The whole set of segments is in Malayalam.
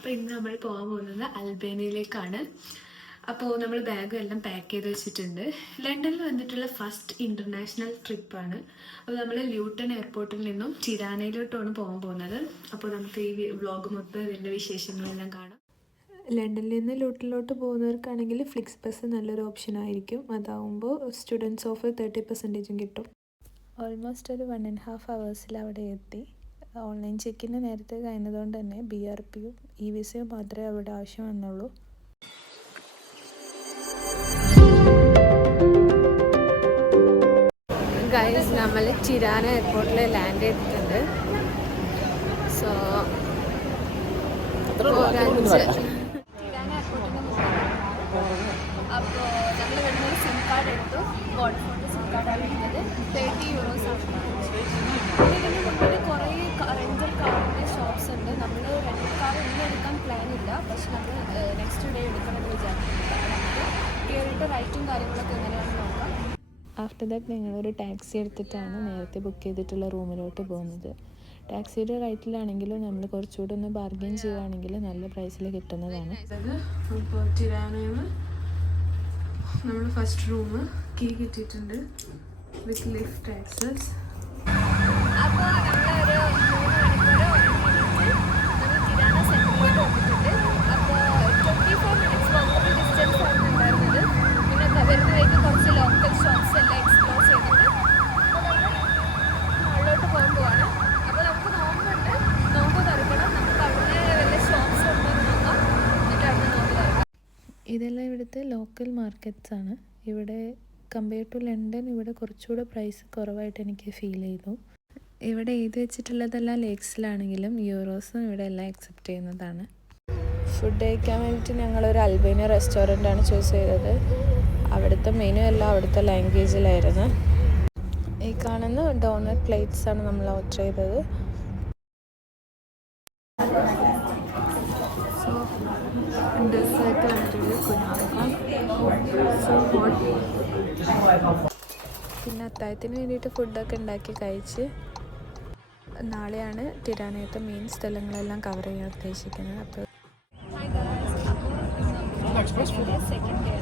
അപ്പോൾ ഇന്ന് നമ്മൾ പോകാൻ പോകുന്നത് അൽബേനിയയിലേക്കാണ്. അപ്പോൾ നമ്മൾ ബാഗും എല്ലാം പാക്ക് ചെയ്ത് വെച്ചിട്ടുണ്ട്. ലണ്ടനിൽ വന്നിട്ടുള്ള ഫസ്റ്റ് ഇൻ്റർനാഷണൽ ട്രിപ്പാണ്. അപ്പോൾ നമ്മൾ ല്യൂട്ടൺ എയർപോർട്ടിൽ നിന്നും ടിരാനയിലോട്ടാണ് പോകാൻ പോകുന്നത്. അപ്പോൾ നമുക്ക് ഈ വ്ളോഗ് മൊത്തം ഇതിൻ്റെ വിശേഷങ്ങളെല്ലാം കാണാം. ലണ്ടനിൽ നിന്ന് ലൂട്ടണിലോട്ട് പോകുന്നവർക്കാണെങ്കിൽ ഫ്ലിക്സ് ബസ് നല്ലൊരു ഓപ്ഷൻ ആയിരിക്കും. അതാവുമ്പോൾ സ്റ്റുഡൻസ് ഓഫ് 30% കിട്ടും. ഓൾമോസ്റ്റ് ഒരു 1.5 hours അവിടെ എത്തി. ഓൺലൈൻ ചെക്കിന് നേരത്തെ കഴിഞ്ഞതുകൊണ്ട് തന്നെ BRPയും വിസയും മാത്രമേ അവിടെ ആവശ്യം വന്നുള്ളൂ. ഗൈസ്, നമ്മൾ ടിരാന എയർപോർട്ടിൽ ലാൻഡ് ചെയ്തിട്ടുണ്ട്. സോ അപ്പോൾ നമ്മൾ ഇവിടുന്ന് ഒരു സിം കാർഡ് എടുത്തു. വോഡഫോണിൻ്റെ സിം കാർഡാണ് എടുത്തത്. 30 euros ആണ്. ഇതിന് മുന്നിൽ കുറേ റെൻ്റൽ കാറിൻ്റെ ഷോപ്സ് ഉണ്ട്. നമ്മൾ റെൻ്റൽ കാർ ഇന്ന് എടുക്കാൻ പ്ലാൻ ഇല്ല, പക്ഷെ നമ്മൾ നെക്സ്റ്റ് ഡേ എടുക്കണമെന്ന് വിചാരിക്കുന്നു. കയറിയിട്ട് റൈറ്റും കാര്യങ്ങളൊക്കെ എങ്ങനെയാണെന്ന് നോക്കാം. ആഫ്റ്റർ ദാറ്റ് ഞങ്ങളൊരു ടാക്സി എടുത്തിട്ടാണ് നേരത്തെ ബുക്ക് ചെയ്തിട്ടുള്ള റൂമിലോട്ട് പോകുന്നത്. ടാക്സിയുടെ റൈറ്റിലാണെങ്കിലും നമ്മൾ കുറച്ചുകൂടെ ഒന്ന് ബാർഗെയിൻ ചെയ്യുകയാണെങ്കിൽ നല്ല പ്രൈസിൽ കിട്ടുന്നതാണ്. അപ്പോൾ ടിരാനയിൽ നമ്മൾ ഫസ്റ്റ് റൂം കീ കിട്ടിയിട്ടുണ്ട് വിത്ത് ലിഫ്റ്റ് ആക്സസ്. അപ്പോൾ നമ്മളൊരു 3 മണിക്കൂർ ടിരാന സെൻറ്ററിലേക്ക് വന്നിട്ടുണ്ട്. അപ്പോൾ 24 minutes വോക്കബിൾ ഡിസ്റ്റൻസ് ആണ് ഉണ്ടായിരുന്നത്. പിന്നെ വരുന്ന വഴിക്ക് കുറച്ച് ലോക്കൽ ഷോപ്സ് എല്ലാം എക്സ്പ്ലോർ ചെയ്തിട്ട് മുകളിലോട്ട് പോകാൻ പോവാണ്. അപ്പോൾ നമുക്ക് നോമ്പുണ്ട്, നോമ്പ് തുറക്കണം. നമുക്ക് അവിടെ വല്ല ഷോപ്സ് ഉണ്ടെന്ന് നോക്കാം, എന്നിട്ട് അവിടെ നോമ്പ് തുറക്കാം. ഇതെല്ലാം ഇവിടുത്തെ ലോക്കൽ മാർക്കറ്റ്സ് ആണ്. ഇവിടെ കമ്പയർ ടു ലണ്ടൻ ഇവിടെ കുറച്ചുകൂടെ പ്രൈസ് കുറവായിട്ട് എനിക്ക് ഫീൽ ചെയ്തു. ഇവിടെ എഴുതി വെച്ചിട്ടുള്ളതെല്ലാം ലേക്സിലാണെങ്കിലും യൂറോസും ഇവിടെ എല്ലാം അക്സെപ്റ്റ് ചെയ്യുന്നതാണ്. ഫുഡ് കഴിക്കാൻ വേണ്ടിയിട്ട് ഞങ്ങളൊരു അൽബേനിയ റെസ്റ്റോറൻ്റാണ് ചൂസ് ചെയ്തത്. അവിടുത്തെ മെനു എല്ലാം അവിടുത്തെ ലാംഗ്വേജിലായിരുന്നു. ഈ കാണുന്ന ഡോണറ്റ് പ്ലേറ്റ്സ് ആണ് നമ്മൾ ഓർഡർ ചെയ്തത്. ഡെസേർട്ട് വന്നിട്ടുണ്ട് പിന്നെ അത്താഴത്തിന് വേണ്ടിയിട്ട് ഫുഡൊക്കെ ഉണ്ടാക്കി കഴിച്ച് നാളെയാണ് ടിരാനയത്തെ മെയിൻ സ്ഥലങ്ങളെല്ലാം കവർ ചെയ്യാൻ ഉദ്ദേശിക്കുന്നത്. അപ്പോൾ സെക്കൻഡ് ഡേ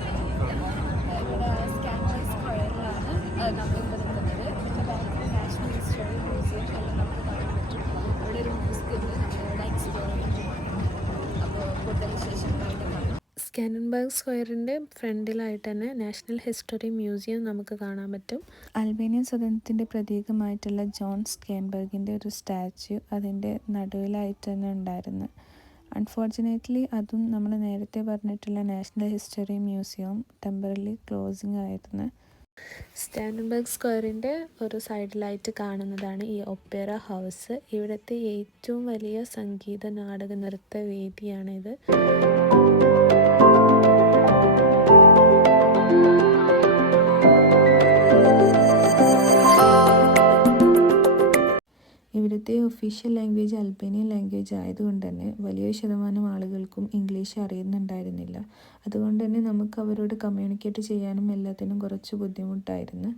ഇവിടെ സ്കാൻബൈ സ്ക്വയറിലാണ് നമ്മളിപ്പോൾ നിൽക്കുന്നത്. നാഷണൽ ഹിസ്റ്റോറിക് മ്യൂസിയം എല്ലാം നമുക്ക് കാണാൻ പറ്റും. അവിടെ ഒരു മോസ്ക് ഉണ്ട്, നമ്മളിവിടെ എക്സ്പ്ലോർ ചെയ്യാൻ പോകുന്നത്. അപ്പോൾ കൂടുതൽ വിശേഷങ്ങളായിട്ട് കാണാം. സ്കാൻഡൻബർഗ് സ്ക്വയറിൻ്റെ ഫ്രണ്ടിലായിട്ട് തന്നെ നാഷണൽ ഹിസ്റ്ററി മ്യൂസിയം നമുക്ക് കാണാൻ പറ്റും. അൽബേനിയൻ സ്വതന്ത്രത്തിൻ്റെ പ്രതീകമായിട്ടുള്ള ജോൺ സ്കാൻബർഗിൻ്റെ ഒരു സ്റ്റാച്യു അതിൻ്റെ നടുവിലായിട്ട് തന്നെ ഉണ്ടായിരുന്നു. അൺഫോർച്ചുനേറ്റ്ലി അതും നമ്മൾ നേരത്തെ പറഞ്ഞിട്ടുള്ള national history museum temporary closing ആയിരുന്നു. സ്കാൻഡൻബർഗ് സ്ക്വയറിൻ്റെ ഒരു സൈഡിലായിട്ട് കാണുന്നതാണ് ഈ ഒപ്പേറ ഹൗസ്. ഇവിടുത്തെ ഏറ്റവും വലിയ സംഗീത നാടക നൃത്ത വേദിയാണിത്. ഇവിടുത്തെ ഒഫീഷ്യൽ ലാംഗ്വേജ് അൽബേനിയൻ ലാംഗ്വേജ് ആയതുകൊണ്ട് തന്നെ വലിയൊരു ശതമാനം ആളുകൾക്കും ഇംഗ്ലീഷ് അറിയുന്നുണ്ടായിരുന്നില്ല. അതുകൊണ്ട് തന്നെ നമുക്ക് അവരോട് കമ്മ്യൂണിക്കേറ്റ് ചെയ്യാനും എല്ലാത്തിനും കുറച്ച് ബുദ്ധിമുട്ടായിരുന്നു.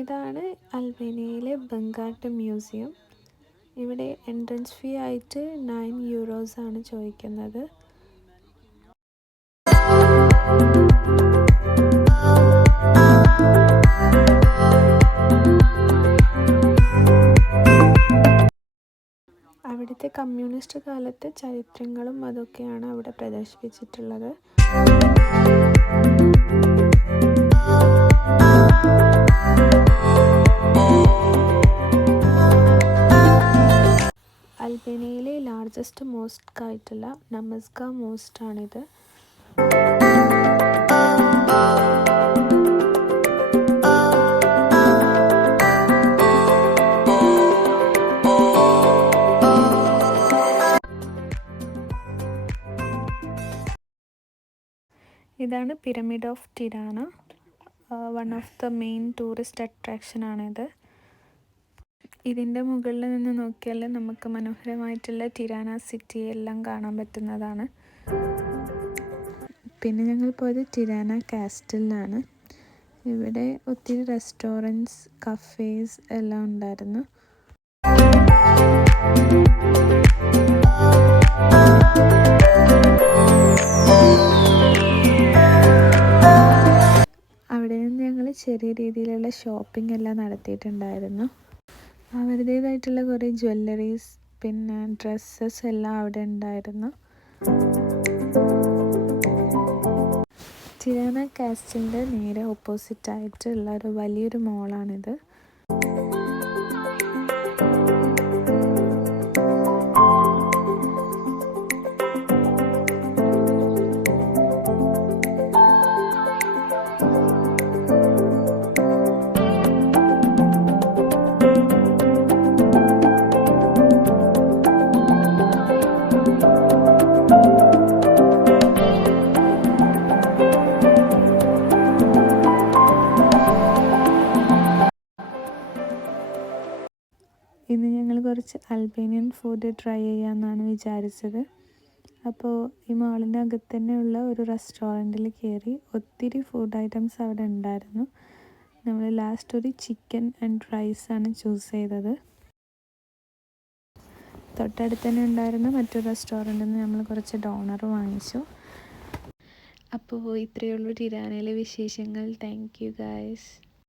ഇതാണ് അൽബേനിയയിലെ ബംഗാട്ട് മ്യൂസിയം. ഇവിടെ എൻട്രൻസ് ഫീ ആയിട്ട് 9 euros ആണ് ചോദിക്കുന്നത്. അവിടുത്തെ കമ്മ്യൂണിസ്റ്റ് കാലത്തെ ചരിത്രങ്ങളും അതൊക്കെയാണ് അവിടെ പ്രദർശിപ്പിച്ചിട്ടുള്ളത്. അൽബേനിയയിലെ ലാർജസ്റ്റ് മോസ്ക് ആയിട്ടുള്ള നമസ്ക മോസ്ക് ആണിത്. ഇതാണ് pyramid of Tirana. One of the main tourist attraction ആണിത്. ഇതിൻ്റെ മുകളിൽ നിന്ന് നോക്കിയാൽ നമുക്ക് മനോഹരമായിട്ടുള്ള ടിരാന സിറ്റി എല്ലാം കാണാൻ പറ്റുന്നതാണ്. പിന്നെ ഞങ്ങൾ പോയത് ടിരാന കാസ്റ്റലിലാണ്. ഇവിടെ ഒത്തിരി റെസ്റ്റോറൻറ്റ്സ്, കഫേസ് എല്ലാം ഉണ്ടായിരുന്നു. അവിടെ നിന്ന് ഞങ്ങൾ ചെറിയ രീതിയിലുള്ള ഷോപ്പിംഗ് എല്ലാം നടത്തിയിട്ടുണ്ടായിരുന്നു. അവരുടേതായിട്ടുള്ള കുറേ ജ്വല്ലറീസ് പിന്നെ ഡ്രസ്സസ് എല്ലാം അവിടെ ഉണ്ടായിരുന്നു. ടിരാന കാസ്റ്റലിൻ്റെ നേരെ ഓപ്പോസിറ്റായിട്ടുള്ള ഒരു വലിയൊരു മോളാണിത്. ഇന്ന് ഞങ്ങൾ കുറച്ച് അൽബേനിയൻ ഫുഡ് ട്രൈ ചെയ്യാമെന്നാണ് വിചാരിച്ചത്. അപ്പോൾ ഈ മാളിൻ്റെ അകത്ത് തന്നെയുള്ള ഒരു റെസ്റ്റോറൻറ്റിൽ കയറി ഒത്തിരി ഫുഡ് ഐറ്റംസ് അവിടെ ഉണ്ടായിരുന്നു. നമ്മൾ ലാസ്റ്റ് ഒരു ചിക്കൻ ആൻഡ് റൈസാണ് ചൂസ് ചെയ്തത്. തൊട്ടടുത്ത് തന്നെ ഉണ്ടായിരുന്ന മറ്റൊരു റെസ്റ്റോറൻറ്റിൽ നിന്ന് നമ്മൾ കുറച്ച് ഡോണർ വാങ്ങിച്ചു. അപ്പോൾ ഇത്രയേ ഉള്ളൂ ടിരാനയിലെ വിശേഷങ്ങൾ. Thank you guys.